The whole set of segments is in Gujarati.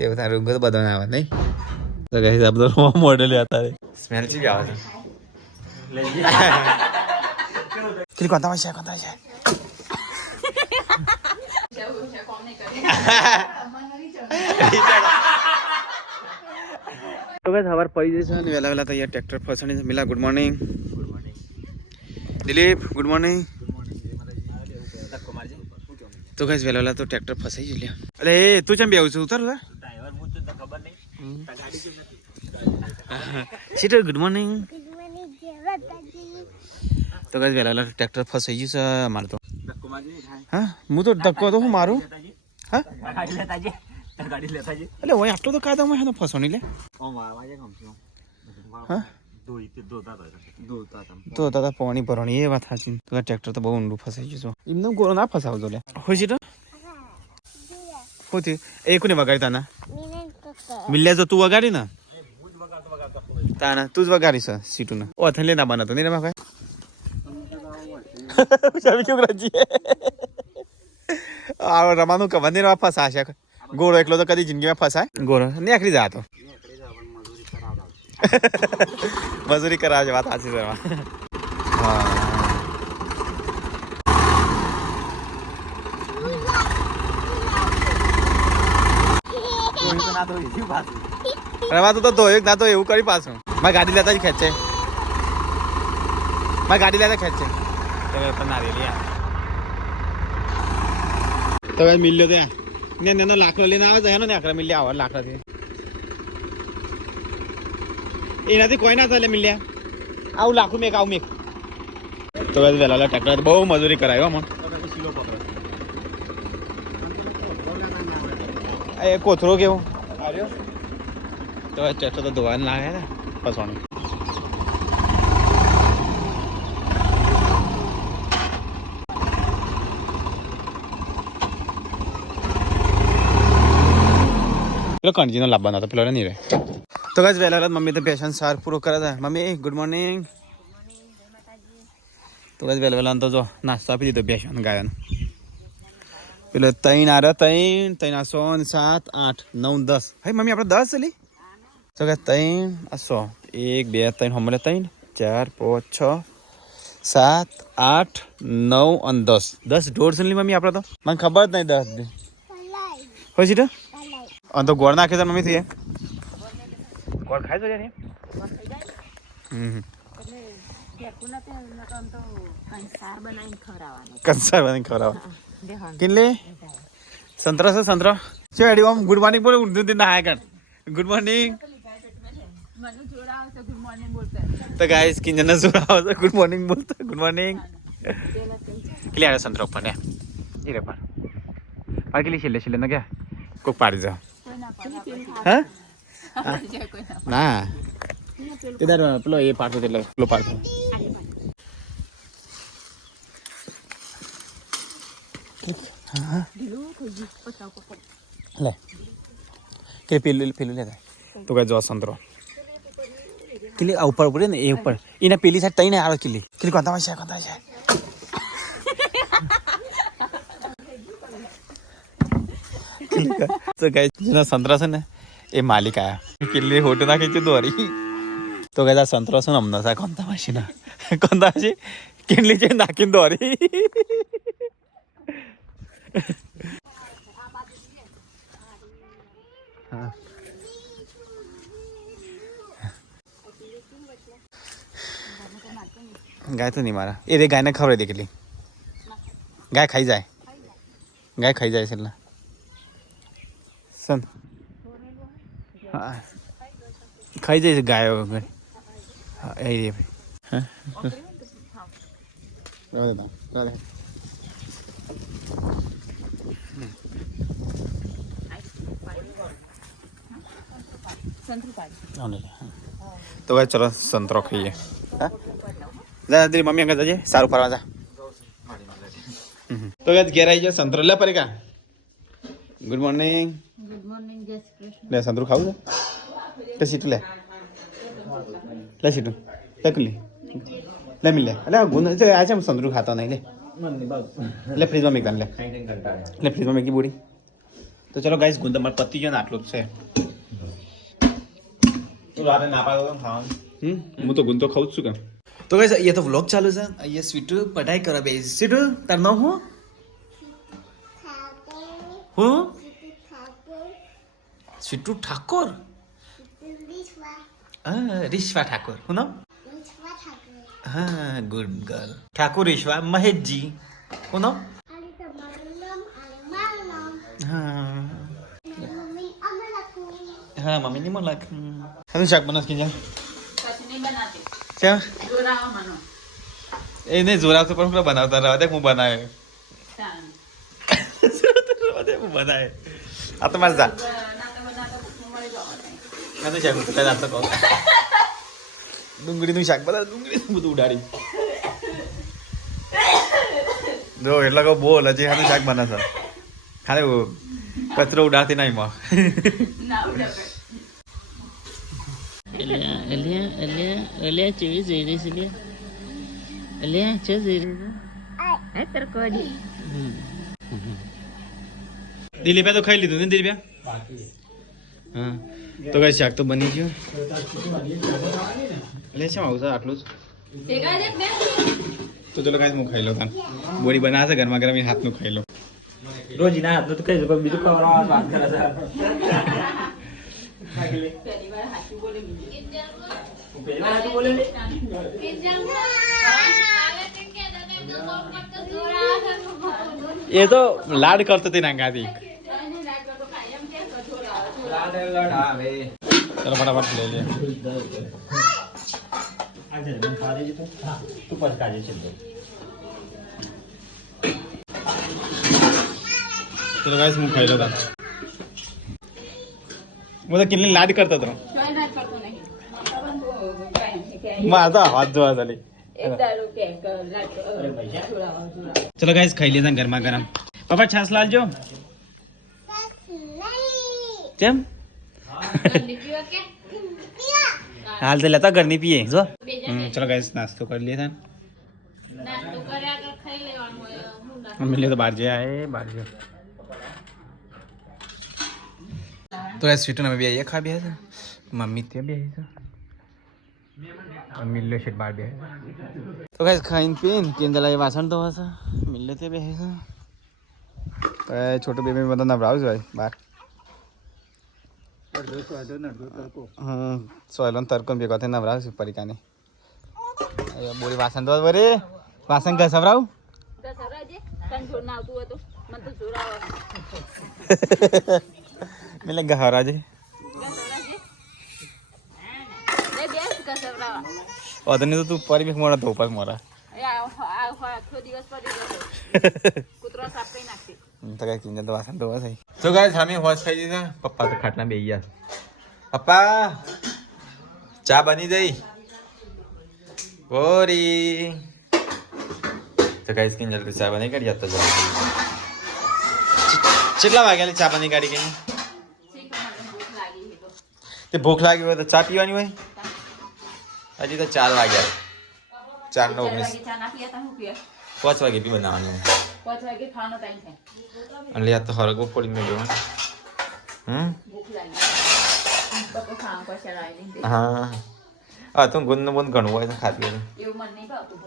એવું તારું ઊંઘ તો બધો ના આવે નહીં તો કઈ આપણે મોડેલ હતા સ્મેલ ચી આવે છે કેટલી કોતા છે તો બસ સવાર પડી જશે ને વહેલા વહેલા તૈયાર ટ્રેક્ટર ફસણી છે મિલા good morning Dilip good morning તો કઈ વહેલા વહેલા તો ટ્રેક્ટર ફસાઈ જ લ્યા અરે એ તું ચમ બેવું છું ઉતર સીટર ગુડ મોર્નિંગ તો કઈ વહેલા વહેલા ટ્રેક્ટર ફસાઈ ગયું છે અમારે તો હા હું તો ધક્કો તો હું મારું હા એટલે હોય આટલું તો કાદા માં ફસવાની લે હા તો દાદા પાણી ભરવાની એ વાત સાચી તો ટ્રેક્ટર તો બહુ ઊંડું ફસાઈ ગયું એમને ગોળો ના ફસાવજો લે હોય છે તો હોતી એ કોને વગાડી તાના મિલ્યા જો તું વગાડી ને તાના તું જ વગાડી છે સીટું ને ઓ થલે ના બનાતો નહીં રે ભાઈ ચાલી કેમ રાજી આ રમાનું કે વંદે રા ફસાશે ગોળો એકલો તો કદી જિંદગીમાં ફસાય ગોળો નીકળી જા તો મજૂરી કરાવજે વાત સાચી છે હા રવાતું તો એક ના તો એવું કરી પાછું મારી ગાડી લેતા જ ખેંચે મારી ગાડી લેતા ખેંચે તો મિલ્યો ત્યાં ને એનો લાકડો લઈને આવે છે એનો ને આખરા મિલ્યા આવે લાકડાથી એનાથી કોઈ ના થાય મિલ્યા આવું લાખું મેક આવું મેક તો વહેલા ટ્રેક્ટર બહુ મજૂરી કરાયો અમને એ કોથળો કેવું તો ટ્રેક્ટર તો ધોવાનું લાગે ને ફસવાનું પેલો કણજીનો લાવવાનો હતો પેલો નહીં રહે તો કઈ વહેલા મમ્મી તો પેશન સાર પૂરો કરે છે મમ્મી ગુડ મોર્નિંગ તો કઈ વહેલા તો જો નાસ્તો આપી દીધો પેશન ગાયન પેલો 3 આ 3 3 7 8 9 10 હે મમ્મી આપણે 10 ચલી તો કે 3 100 1 2 3 હમણે 3 4 5 6 7 8 9 અને 10 10 ઢોર ચલી મમ્મી આપણે તો મને ખબર જ નહીં 10 હોય છે તો અને તો ગોળ નાખે તો મમ્મી થઈ ગોળ ખાઈ તો જાય કંસાર બનાવીને ખવડાવવા કેટલે સંતરા છે સંતરા છે એડી ઓમ ગુડ મોર્નિંગ બોલે ઊંધું થી ના કર ગુડ મોર્નિંગ તો ગાઈસ કિંજન જોડાવ છે ગુડ મોર્નિંગ બોલતા ગુડ મોર્નિંગ ક્લિયર સંતરા ઉપર ને ઈ રે પર આ કેટલી છેલ્લે છેલ્લે ના કે કોક પાડી જાવ હા ના તે દર પેલો એ પાડતો એટલે પેલો પાડતો લે કે પેલું લે તો કઈ જો સંતરો કિલી આ ઉપર ઉપર ને એ ઉપર એના પેલી સાઈડ તઈને આરો કિલી કોંતા છે તો ગાઈસ જેના સંતરા છે ને એ માલિક આયા કિલ્લી હોટ નાખી છે દોરી તો ગાઈસ આ સંતરા છે ને અમને સા કોંતા માસી કિલ્લી છે નાખીને દોરી ગાય તો નહીં મારા એ રે ગાયને ખવડાવી દે કેટલી ગાય ખાઈ જાય છે એટલે સન હા ખાઈ જાય છે ગાયો હા એ રે હા તો ભાઈ ચલો સંતરો ખાઈએ હા જા મમ્મી અંગા જજે સારું ફરવા જા તો ઘેર આવી જાઓ સંતરો લે પરી કા ગુડ મોર્નિંગ લે સંતરું ખાવું છે સીટું લે સીટું લે લે મિલ લે અલે ગુણ આ છે સંતરું ખાતો નહીં લે ફ્રીજમાં મેકતા લે ફ્રીજમાં મેકી બોડી તો ચલો ગાઈસ ગુંદ અમારે પતી ગયો ને આટલું જ છે. તો રાતે ના પાડો ખાવાનું. હું તો ગુંદ તો ખાઉં જ છું કેમ. તો ગાઈસ અહીંયા તો વ્લોગ ચાલુ છે. અહીંયા સ્વીટુ પઢાઈ કરે બે. સ્વીટુ તારું નામ હું? હું? સ્વીટુ ઠાકોર. રિશ્વા ઠાકોર. હું નામ? હા ગુડ ગર્લ. ઠાકોર રિશ્વા મહેશજી. હું નામ? હા હા મમ્મીની મલાક. હવે શાક બનાવ કે જા ક્યાં એ નહીં જોરાવતો પણ હું બનાવતા રહે હું બનાવે હું બનાવે આ તો મારે જા શાક તો કઈ જાતો કહો ડુંગળીનું શાક બધા ડુંગળીનું બધું ઉડાડી જો એટલે કહો બોલ હજી હાનું શાક બનાવશે ખાલી કચરો ઉડાડતી નહીં માં દિલીપે તો ખાઈ લીધું ને દિલીપે હા તો કઈ શાક તો બની ગયું એટલે શું આવશે આટલું જ તો ચલો કાંઈ હું ખાઈ લો તાન બોરી બનાવશે ગરમા ગરમ હાથનું ખાઈ લો રોજ ના હાથનું તો ખાઈ લો બીજું ખવડાવવા વાત કરે એ તો લાડ કરતો હતી નાંગાથી ચલો ફટાફટ લઈ લે ચલો ગાઈસ હું ખાઈ લો તા હું તો કેટલી લાડ કરતો હતો મારા તો હાથ ધોવા ચાલી ચલો ગાઈસ ખાઈ લેતા ગરમા ગરમ પપ્પા છાસ લાલજો કેમ હાલ તો લેતા ઘરની પીએ જો ચલો ગાઈસ નાસ્તો કરી લેતા મમ્મી લે તો બહાર જાય બહાર જાય તો એ સ્વીટુ અમે બે અહીંયા ખા બે છે મમ્મી ત્યાં બે છે મિલ્લો છે બહાર બે તો ગાઈસ ખાઈને પીને કેન્દ્ર લાવી વાસણ તો હશે મિલ્લો ત્યાં બે છે તો છોટું બેબી બધા નવરાવું ભાઈ બહાર સોયલો તરકો ભેગો થઈને નવરાવું પરિકાને બોરી વાસણ તો બરે વાસણ ઘસવરાવું મેલે ગહરાજે ઓદને તો તું પરિમેક મોરા તો ઉપર મોરા તો કઈ કિંજન તો વાસણ તો થઈ તો ગાઈસ અમે હોશ થઈ દીધા પપ્પા તો ખાટલા બેહી ગયા પપ્પા ચા બની ગઈ બોરી તો ગાઈસ કિંજલ તો ચા બની કાઢી જતો કેટલા વાગ્યા ચા બની કાઢી ગઈ તે ભૂખ લાગી હોય તો ચા પીવાની હોય હજી તો 4 વાગ્યા 4:19 5 વાગે બી બનાવવાની 5 વાગે ખાવાનો ટાઈમ થાય એટલે આ તો હરગો ફોડી મેં જોવા ભૂખ લાગી બપો ખાવા પછી લાવી હા આ તો ગુંદ ઘણું હોય તો ખાતી હોય એવું મન નહીં ભાવતું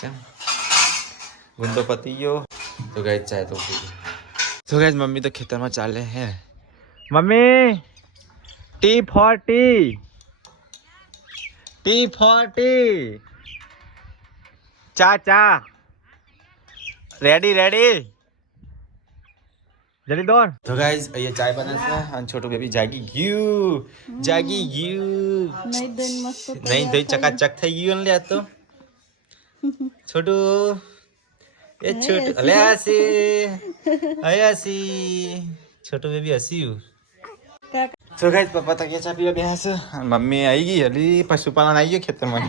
કેમ ગુંદ પતી ગયો તો ગાઈસ ચાય તો તો ગાઈસ મમ્મી તો ખેતરમાં ચાલે હે મમ્મી ટી ફોર ટી ચા રેડી જલ્દી દોડ તો ગાઈસ અહીંયા ચાય બનાવશે અને છોટું બેબી જાગી ગયું નહીં દઈ ચકાચક થઈ ગયું ને લે તો છોટું એ છોટું અલે હસી છોટું બેબી હસ્યું તો ગાઈસ પપ્પા તો ચા પીવા બેસે મમ્મી આવી ગઈ હલી પશુપાલન આવી ગયો ખેતરમાં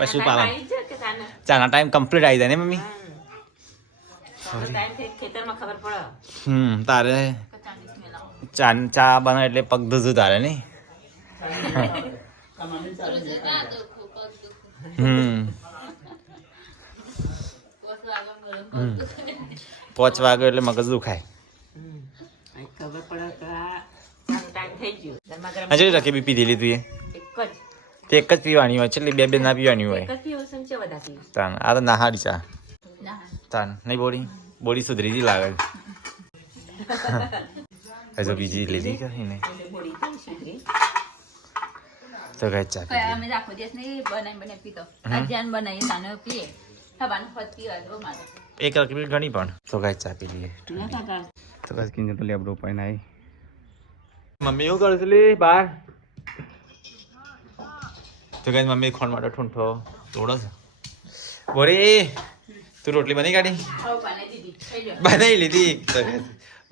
પશુપાલન ચાના ટાઈમ કમ્પ્લીટ આવી જાય ને મમ્મી તારે ચા બનાવે એટલે પગ ધુજુ તારે નહીં 5 વાગે એટલે મગજ દુખાય. ખબર પડે કે આ ટાઈમ થઈ ગયો. હજુ રકે બી પીધી લીધું એ તે એક જ પીવાની હોય છે એટલે બે ના પીવાની હોય. તાન આ તો નાહાડી ચા તાન નહીં બોડી સુધરી લાગે. હજુ બીજી લીધી કે નહીં તો કઈ ચા અમે આખો દિવસ નહીં બનાવી પીતો અજાન બનાવી નાનો પીએ ખાવાનું ફત પીવા જો મારે એક રકમી ઘણી પણ તો કઈ ચા પી લઈએ તો કઈ કિંજલ તો લેબડો પાઈને આવી. મમ્મી એવું કરે છે લે બહાર તો કઈ મમ્મી ખોણ માટે ઠૂંઠો તોડો છે. બોરી તું રોટલી બની કાઢી બનાવી લીધી તો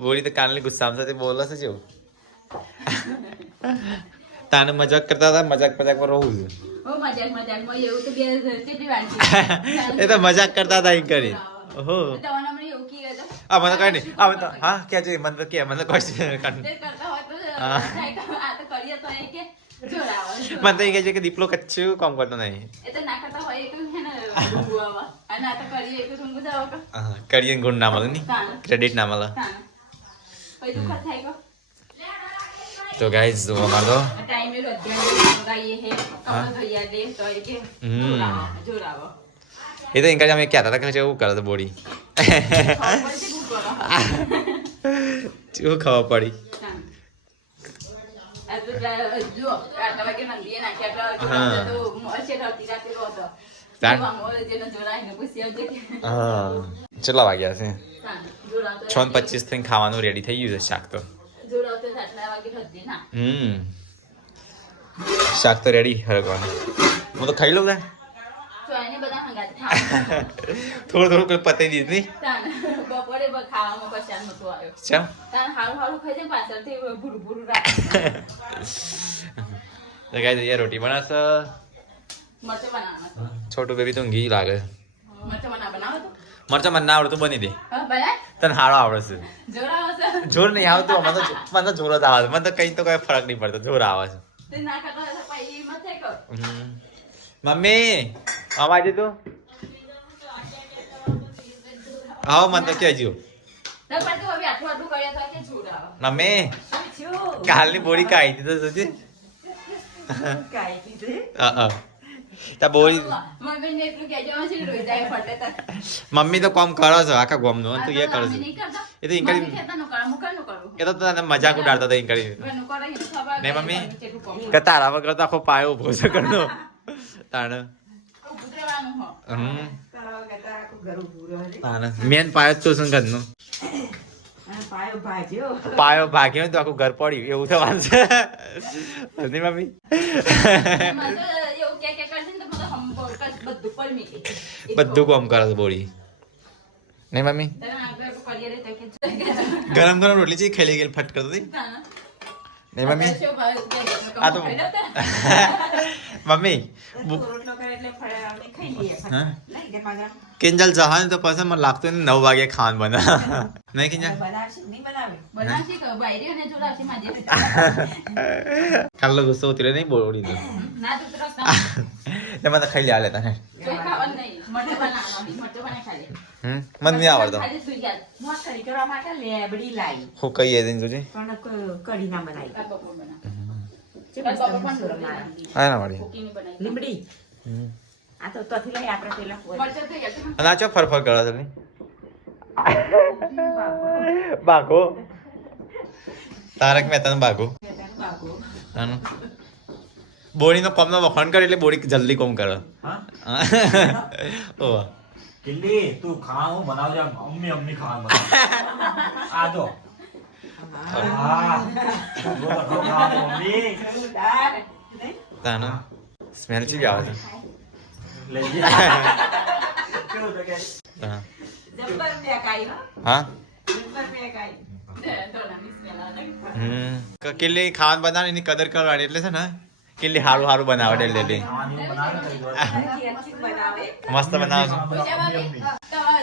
બોરી તો કાલની ગુસ્સામાં સાથે બોલે છે જેવું. તાને મજાક કરતા હતા મજાક પર રહું છું. એ તો મજાક કરતા હતા એમ કરી. ઓહો આ મને કઈ નહીં આ તો હા ક્યાં જોઈએ મને તો કે મને કોઈ મને તો એ કહે છે કે દીપલો કચ્છું કામ કરતો નહીં. કરીએ ગુણ ના મળે નહીં ક્રેડિટ ના મળે. તો ગાઈઝ જો અમારો એ તો ઇન્કા અમે કહેતા હતા કે એવું કરે તો બોડી શું ખબર પડી. કેટલા વાગ્યા છે 6:25 થઈને ખાવાનું રેડી થઈ ગયું છે શાક તો. શાક તો રેડી હરકવાનું હું તો ખાઈ લઉં ને થોડું થોડું પતાવી દીધું નહીં. બપોરે ખાવામાં પચાસ નતો આવ્યો ચમ હારું હારું ખાઈ જાય પાછળથી ભૂરું ભૂરું તો ગાઈસ ये रोटी बनास મરચા બનાવવાનો छोटू बेबी तो घी लागे મરચા બનાવો તો મરચા મને ના આવડે તો બની દે. હા બનાય તને હારો આવડે છે. જોર આવે છે જોર નહીં આવતું મને તો જોર જ આવે મને તો કઈ તો કોઈ ફરક નહીં પડતો જોર આવે છે. તે ના કરતા હોય પછી મત થાય કર મમ્મી અવાજ તો આવો મને તો કહેજો. તો પછી હવે આઠું આઠું કર્યા તો કે જોર આવે મમ્મી શું કાલની બોડી કાઢી દીધો સુધી કાઈ કીધું તા બોડી મમ્મી ને એટલું કહેજો માં છે રોઈ જાય ફટે તા મમ્મી તો કામ કરે છે આખા ગામનું તું એ કરે છે. એ તો ઇંકડી ખેતા નો કર મુકર નો કરું એ તો તને મજાક ઉડાડતા હતા ઇંકડી નો કરે એ ખબર ને મમ્મી કે તારા વગર તો આખો પાયો ઉભો છે કરનો તાણ ઉતરવાનું હો તારા વગર આખું ઘર ઉભું રહે તાણ મેન પાયો તો સંગતનો પાયો ભાજ્યો પાયો ભાગ્યો તો આખું ઘર પડ્યું એવું થવાનું છે નહીં મમ્મી એવું કે કરશે ને તો મને હમ બધું પર મીકે બધું કામ કરે છે બોડી નહીં મમ્મી તને આગળ કરીએ રે તો કે ગરમ ગરમ રોટલી ચી ખેલી ગયેલ ફટ કરતી નહીં મમ્મી આ તો મમ્મી રોટલો કરે એટલે ફળાને ખાઈ લઈએ હા લઈ દે પાછા કિંજલ જહાન તો પછી મને લાગતું ને 9 વાગે ખાવાનું બના નહીં કિંજલ બનાવશે નહીં બનાવશે કે બાયરી અને જોડાશે માજે કાલો ગુસ્સો ઉતરે નહીં બોડી તો ના તો તરફ એ મને ખાઈ લે તને ખાવાનું નહીં મટે બનાવવાનું મટે બનાવી ખાલી મને નહીં આવડતો ખાલી સુઈ ગયા મોસ કરી કરવા માટે લેબડી લાવી હું કહીએ દઈને જોજે પણ કઢી ના બનાવી બપોર બના હા ના વાળી કુકીની બનાવી લીમડી આ તો તથી લઈ આપણે પેલા મરચા થઈ ગયા અને આ ચો ફરફર કરે છે બાગો તારક મહેતાનો બાગો આનો બોડીનો કોમનો વખાણ કરે એટલે બોડી જલ્દી કોમ કરે ઓ કિલ્લી તું ખાવાનું બનાવજે અમ્મી ખાવાનું બનાવ આ જો હા મમ્મી તાનો સ્મેલ ચી આવે છે લેજી કેવું તો કે હા જબ્બર મે કાઈ હા જબ્બર મે કાઈ દોના મિસમેલા કિલ્લી ખાવાનું બનાવે એની કદર કરવાની એટલે છે ને કિલ્લી હારું હારું બનાવે ડેલી ખાવાનું બનાવે બનાવે મસ્ત બનાવે છે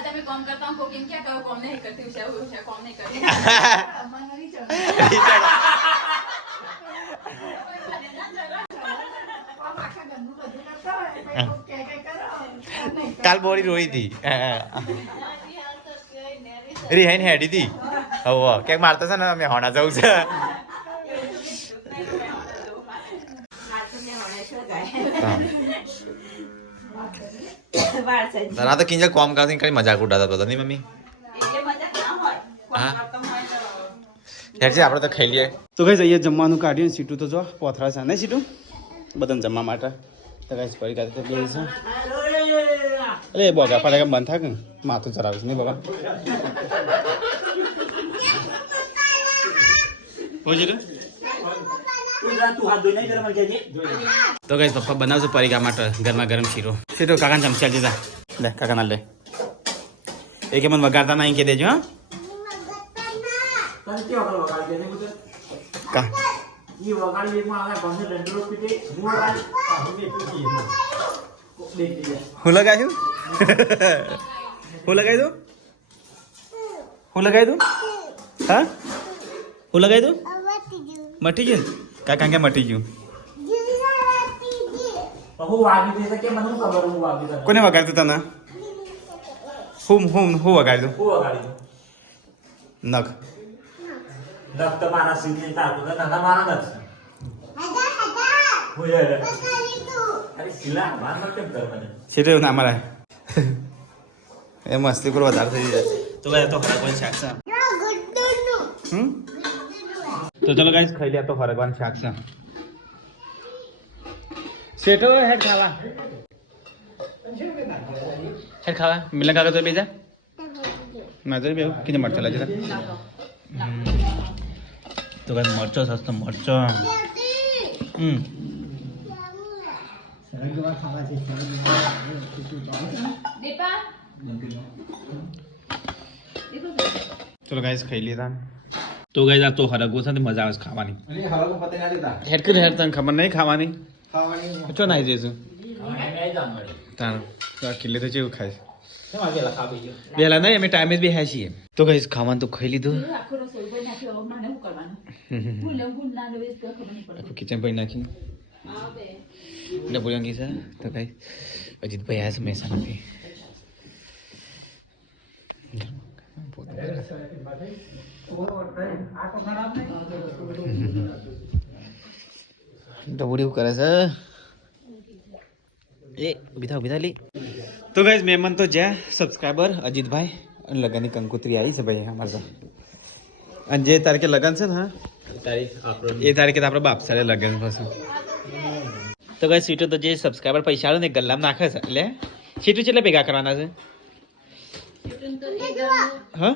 તમે કોમ કરતા હો કોકિંગ क्या करो कॉम नहीं करती उसे कॉम नहीं करती કાલ બોડી રોઈ હતી રિહાઈને હેડી હતી હવે ક્યાંક મારતો છે ને મેં હોણા જવું છે તારા તો કિંજલ કોમ કરતી કઈ મજાક ઉડાતા બધા નહીં મમ્મી હા હેડ છે આપણે તો ખાઈ લઈએ તો કઈ જઈએ જમવાનું કાઢીને સીટું તો જો પોથરા છે નહીં સીટું બધાને જમવા માટે તો કઈ પડી કાઢી તો બે છે અરે બોગા પડે કેમ બંધ થાય માથું ચરાવીશ નહીં બોગા તો કઈ પપ્પા બનાવજો પરીગા માટે ગરમા ગરમ શીરો શીરો કાકાને ચમચા દીધા લે કાકાના લે એક મને વગાડતા નહીં કે દેજો હા કા હું લગાવ્યું હું લગાવી દઉં હું લગાવી દઉં હા હું લગાવી દઉં મટી ગયું કાકા કે મટી ગયું કોને વગાડતું તને હું વગાડી દઉં નખ સીધું ના મારા એ મસ્તી પર વધારે થઈ જાય તો ગયા તો હરગવાનું શાક છે તો ચલો ગાઈસ ખાઈ લે તો હરગવાનું શાક છે સેટો હેડ ખાવા મિલન કાકા તો બેજા નજર બે કિને મરચો લાગે તો ગાઈસ મરચો સસ્તો મરચો ચલો ગાઈસ ખાઈ લીધા તો ગાઈસ આ તો હરગો છે મજા આવે ખાવાની હેડ કરી હેડ તને ખબર નહીં ખાવાની ચો નાઈ જઈશું તાણ તો આ કિલ્લે તો જેવું ખાય વેલા નહીં અમે ટાઈમે જ બેહ્યા છીએ તો ગાઈસ ખાવાનું તો ખાઈ લીધું કિચન પર નાખી ડબુલિયા ગઈ છે તો ગાઈસ અજીતભાઈ આવ્યા છે મહેસાણાથી ડબુડી કરે છે એ ઉભી થા લી તો ગાઈસ મહેમાન તો જ્યાં સબસ્ક્રાઈબર અજીતભાઈ અને લગનની કંકોત્રી આવી છે ભાઈ અમારે તો અને જે તારીખે લગન છે ને હા એ તારીખે તો આપણે બાપ સારે લગન થશે તો ગાઈસ સીટો તો જે સબસ્ક્રાઈબર પૈસા આવે ને ગલ્લામાં નાખે છે એટલે સીટું કેટલા ભેગા કરવાના છે હા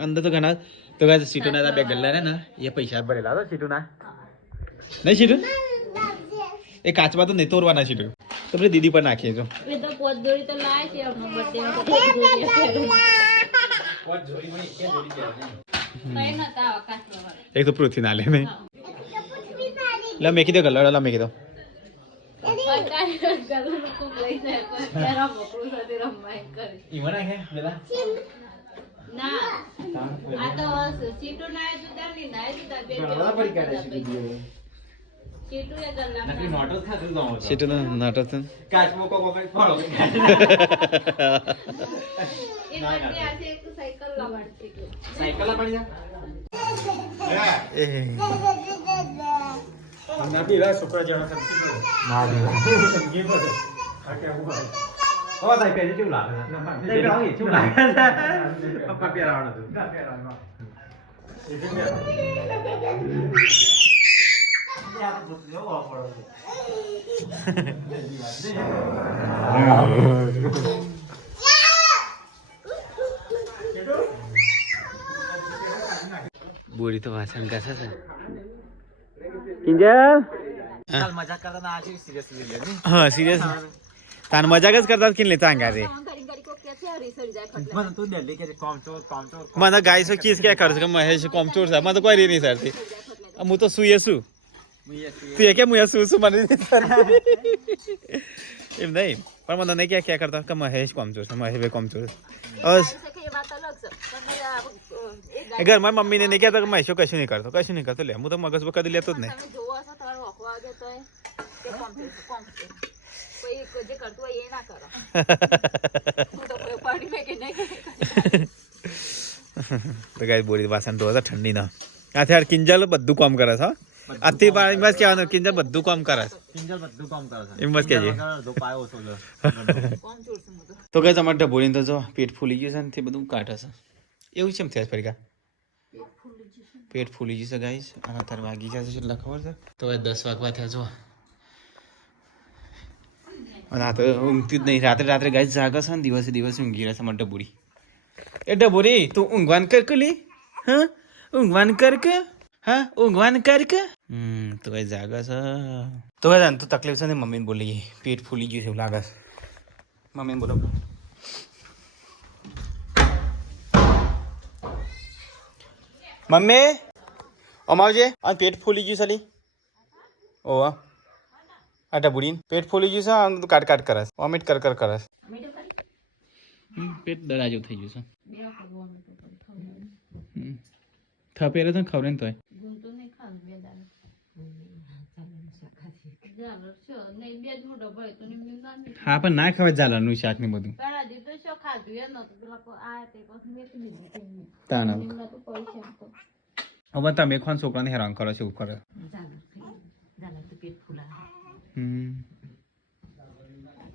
અંદર તો ઘણા તો ગાઈસ સીટો ના બે ગલ્લા ને એ પૈસા ભરેલા હતા સીટું ના નહીં સીટું એ કાચમાં તો નહીં તોડવાના સીટું તો પછી દીદી પર નાખીએ છો એક તો પૃથ્વી ના લે નહીં લા મેકી દો ગલ્લા લા મેકી દો સીટું નાટો છે બોડી તો વાસણ ઘસે છે કિંજલ મજાક કરતા ના સિરિયસ હા સિરિયસ તાન મજાક જ કરતા કે લેતા અંગારે મને ગાય સો કિસ ક્યાં કરશે કે મહેશ કોમચોર છે મને તો કોઈ નહીં સરતી હું તો સુઈએ છું તું એ કે હું શું છું મને એમ નહીં પણ મને નહીં ક્યાં કરતા કે મહેશ કોમચોર છે મહેશ કોમચોર ઘરમાં મમ્મીને નહીં કહેતો કે મહેશો કશું નહીં કરતો લે હું તો મગજ કદી લેતો જ નહીં કોઈ જે કરતું હોય એ ના કરો હું તો કોઈ પાડી મે કે નહીં તો ગાઈસ બોરી વાસણ ધોવા ઠંડી ના આ થયાર કિંજલ બધું કામ કરે છે આથી બાર બસ કહેવાનું કિંજલ બધું કામ કરે છે કિંજલ બધું કામ કરે છે એમ બસ કહેજે ધોપાયો ઓછો છે કોમ છોડશું હું તો તો ગાઈસ અમારે ઢબોરી તો જો પેટ ફૂલી ગયું છે ને તે બધું કાઢે છે એવું છે એમ થયા ફરીકા પેટ ફૂલી ગયું છે ગાઈસ અને અત્યારે વાગી જશે એટલે ખબર છે તો હવે 10 વાગવા થયા જો અને આ તો ઊંઘતી જ નહીં રાત્રે ગાઈસ જાગે છે ને દિવસે ઊંઘી રહે છે અમારે ઢબોરી એ ઢબોરી તું ઊંઘવાન કર કલી હા ઊંઘવાન કર કે હા ઊંઘવાન કર કે તો કઈ જાગે છે તો કઈ તો તકલીફ છે ને મમ્મીને બોલી પેટ ફૂલી ગયું છે એવું લાગે છે મમ્મીને બોલો મમ્મી અમાવજે આ પેટ ફૂલી ગયું છે ઓવા આટા બુડીને પેટ ફૂલી ગયું છે આમ તું કાટ કરસ વોમિટ કર કરસ પેટ દરા જેવું થઈ ગયું છે થપેરે તો ખબર ને તોય હા પણ ના ખવાય ઝાલરનું શાક ને બધું તાના હવે તમે કોણ છોકરાને હેરાન કરો છો એવું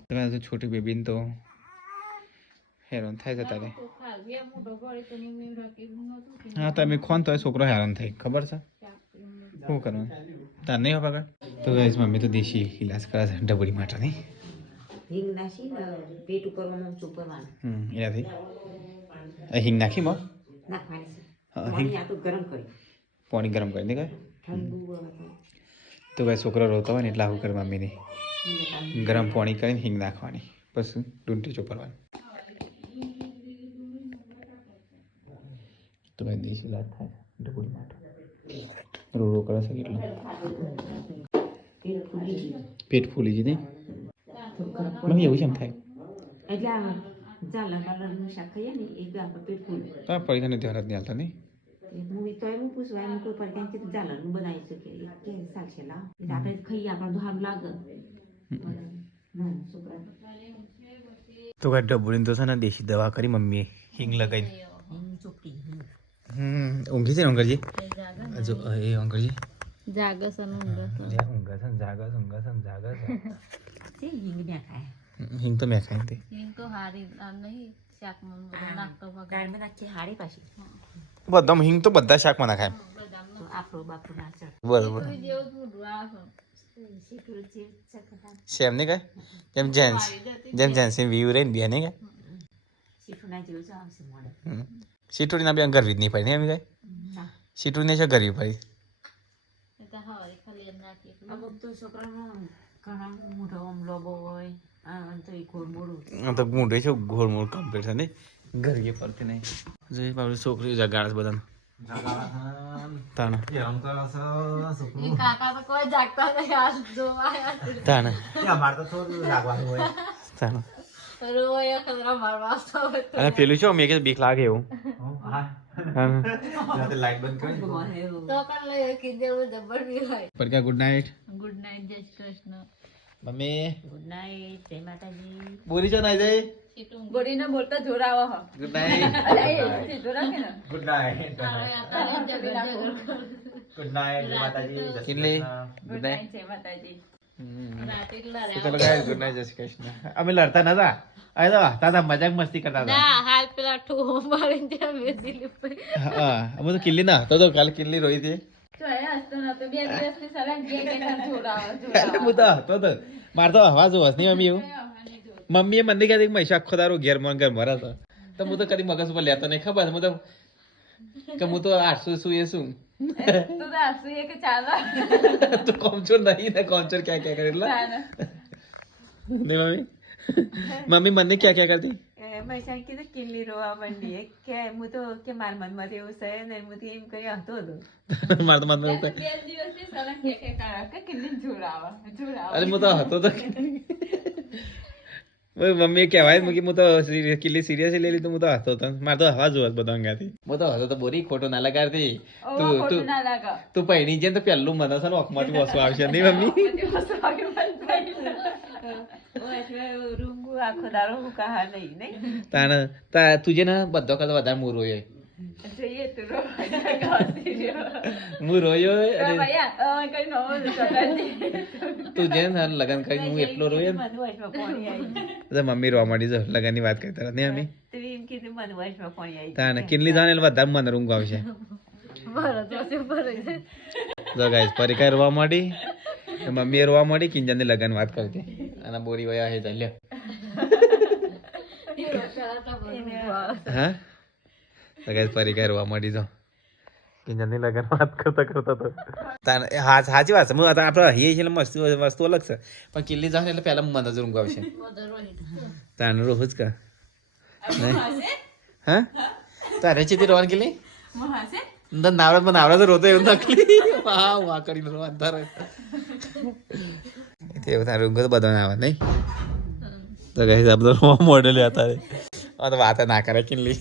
કરે છોટી બેબીને તો હેરાન થાય છે તારે હા તમે કોણ તો છોકરો હેરાન થાય ખબર છે શું કરવાનું તાર નહીં હોય તો ગાઈસ મમ્મી તો દેશી ઇલાજ કરે છે ઢબડી માટે નહીં હિંગ નાખી પેટ ઉપર ચોપરવાનું એનાથી હિંગ નાખી માં નાખવાની છે ગરમ કરી પાણી ગરમ કરી દે ઠંડુ તો ભાઈ છોકરો રોતો હોય ને એટલે આવું કરે મમ્મીને ગરમ પાણી કરીને હિંગ નાખવાની પછી ડુંટી ચોપરવાની તો ભાઈ દેશી ઇલાજ થાય ઢબડી માટે રો કરે છે કેટલો પેટ ફૂલી ગયું નહીં મમ્મી એવું છે એમ થાય એટલે ઝાલર કાલરનું શાક ખાઈએ ને એ આપણે પેટ ફૂલ તો આ પરીક્ષાને ધ્યાન જ નહીં હાલતા નહીં હું તો એમ પૂછવા એમ કોઈ પર ક્યાંક ઝાલરનું બનાવી શકે કે ચાલશે લાવ આપણે ખાઈએ આપણે તો સારું લાગે છોકરા તો કાંઈ ઢબુડીને તો છે ને દેશી દવા કરી મમ્મીએ હિંગ લગાવીને ચોપડી ઊંઘી છે ને અંકરજી જો એ અંકરજી જાગસ હિંગ ના ખાય હિંગ તો મેં ખાઈ હતી હિંગ તો હારી નહીં શાકમાં બધું નાખતો ગાળમાં નાખી હારી પાછી બધા હિંગ તો બધા શાકમાં નાખાય તો આપણો બાપુ ના ચડ બરોબર સેમ નહીં કાંઈ જેમ જેન્સ વ્યૂ રહે ને બે નહીં કાંઈ સીઠું જેવું જ આવશે મોડે સીટોડીના બે ગરવી જ નહીં પડી નહીં એમ કાંઈ સીટોડીને છે ગરવી પડી અમુક તો છોકરાનો ઘણા મોટો આમ લોબો હોય તો એ ઘોર મોડું તો મોઢે છે ઘોળમોળ કમ્પ્લીટ છે નહીં ગરવી પડતી નહીં જોઈ બાબુ છોકરી જગાડે બધાને તાણા કાકા તો કોઈ જાગતા નહીં આજ જોવા તાણા અમારે તો થોડું લાગવાનું હોય તાણા રોય ખતરા મારવા અને પેલું છે મેં કે બીક લાગે એવું લાઈટ બંધ કરી તો કર લે કીધેલું જબર બી હોય પડકા ગુડ નાઇટ ગુડ નાઇટ જય Shri Krishna mummy good night જય માતાજી બોરી ચો નાઈ જાય ગોરીને બોલતા જોરાવો હ ગુડ નાઇટ જોરા કે ને ગુડ નાઇટ ગુડ નાઇટ માતાજી કેટલી ગુડ નાઇટ જય માતાજી ચલો ગાઈસ ગુડ નાઇટ જય શ્રી કૃષ્ણ અમે લડતા નતા અરે તો તાતા મજાક મસ્તી કરતા હતા ના હાલ પેલા ઠો મારીને ત્યાં બેસી લે હા અમે તો કિલ્લી ના તો કાલ કિલ્લી રોઈ હતી તો એ હસતો નતો બે દિવસની સલાહ કે જોરાવો હું તો માર તો હવા જોવસ નહીં મમ્મી એવું મમ્મીએ મને કહેતી મહેશ આખો દારો ઘેર મરા તો હું તો કદી મગજ ઉપર લેતો નહીં ખબર હું તો 800 સુએ શું તો દાસુ એક ચાલા તો કોમચોર નહીં ને કોમચોર ક્યાં ક્યાં કરે એટલે નહીં મમ્મી મને ક્યાં ક્યાં કરતી મહેસાણ કીધું કિલ્લી રોવા માંડી કે હું તો કે માર મનમાં એવું છે ને હું તો એમ કઈ હતો માર તો મનમાં એવું બે દિવસની સલાહ કે કાકા કે કિલ્લી જોરાવા અરે હું તો હતો તો મમ્મી કહેવાય કે હું તો કેટલી સિરિયસ લઈ લીધું હું તો હસતો હતો મારે તો હવા જોવા બધા અંગાથી હું તો હસતો તો બોરી ખોટો ના લગાડતી તું ના લાગે તું પહેરી જાય તો પેલું મને છે ને ઓખમાંથી વસવા આવશે નહીં મમ્મી રૂંગુ આખો દારો હું કહા નહીં નહીં તાને તુજે ને બધો કરતો વધારે હું રોયો જોઈએ તું હું રોયો અને ભૈયા કઈ નો તું જે ને લગન કરીને હું એટલો રોયો ને મન વચમાં પાણી આવી તો મમ્મી રોવા માંડી જો લગનની વાત કરતા હતા નહીં મમ્મી તો એમ કીધું મન વચમાં પાણી આવી તાને કેટલી જાણે એટલે વધારે મને રૂંગ આવશે તો ગાઈસ પરીક્ષા રોવા માંડી મમ્મીએ રોવા માંડી કિંજનની લગન વાત કરતી અને બોરી વયા હે ચાલ્યો હા તો ગાઈસ પરીક્ષા રોવા માંડી જો કિંજનની લગન વાત કરતા કરતા તો તાને હા સાચી વાત છે હું આપણે હઈએ છીએ એટલે વસ્તુ અલગ છે પણ કિલ્લી જાવ એટલે પહેલા મને જ રૂંગ આવશે તાને રોજ કા હા તારે ચીતી રોવાની કિલ્લી નાવડત રોતો એવું નકલી વાહ કરીને રોવા અંધારે એવું તારે રૂંગો તો બધો ના આવે નહીં તો કઈ બધો મોડેલ હતા વાત ના કરે કિલ્લી